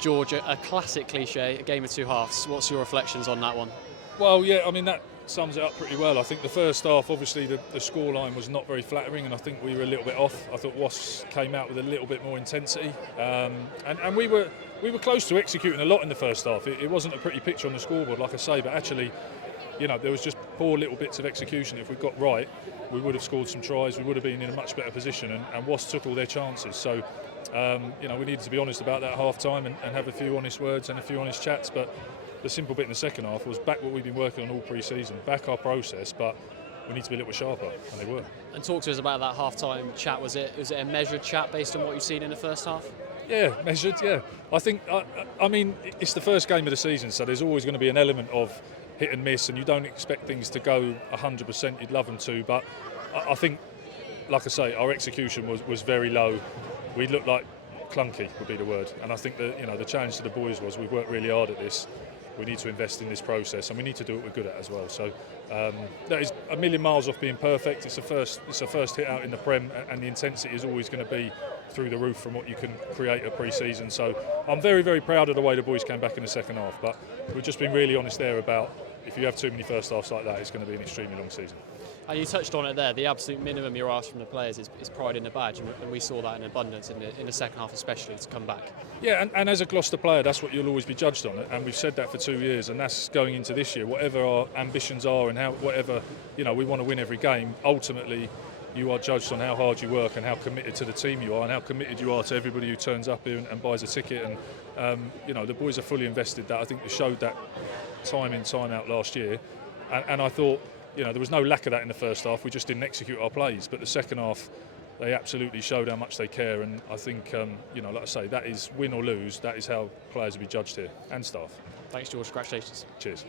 George, a classic cliche, a game of two halves. What's your reflections on that one? Well, yeah, I mean, that sums it up pretty well. I think the first half, obviously, the scoreline was not very flattering, and I think we were a little bit off. I thought Wasps came out with a little bit more intensity, and we were close to executing a lot in the first half. It wasn't a pretty picture on the scoreboard, like I say, but actually, there was just poor little bits of execution. If we'd got right, we would have scored some tries, we would have been in a much better position, and Wasps took all their chances. So, we needed to be honest about that half time and have a few honest words and a few honest chats. But the simple bit in the second half was back what we've been working on all pre-season, back our process, but we need to be a little bit sharper, and they were. And talk to us about that half-time chat. Was it a measured chat based on what you've seen in the first half? Yeah, measured, yeah. I think, I mean, it's the first game of the season, so there's always going to be an element of hit and miss, and you don't expect things to go 100%, you'd love them to, but I think, like I say, our execution was very low. We looked like clunky would be the word, and I think that the challenge to the boys was we've worked really hard at this. We need to invest in this process, and we need to do what we're good at as well. So that is a million miles off being perfect. It's a first hit out in the Prem, and the intensity is always going to be through the roof from what you can create at pre-season. So I'm very, very proud of the way the boys came back in the second half. But we've just been really honest there about if you have too many first halves like that, it's going to be an extremely long season. And you touched on it there. The absolute minimum you're asked from the players is pride in the badge, and we saw that in abundance in the second half, especially to come back. Yeah, and as a Gloucester player, that's what you'll always be judged on, and we've said that for 2 years, and that's going into this year. Whatever our ambitions are, and whatever we want to win every game. Ultimately, you are judged on how hard you work and how committed to the team you are, and how committed you are to everybody who turns up here and buys a ticket. And the boys are fully invested. That I think they showed that time in, time out last year, and I thought. There was no lack of that in the first half. We just didn't execute our plays. But the second half, they absolutely showed how much they care. And I think, like I say, that is win or lose. That is how players will be judged here, and staff. Thanks, George. Congratulations. Cheers.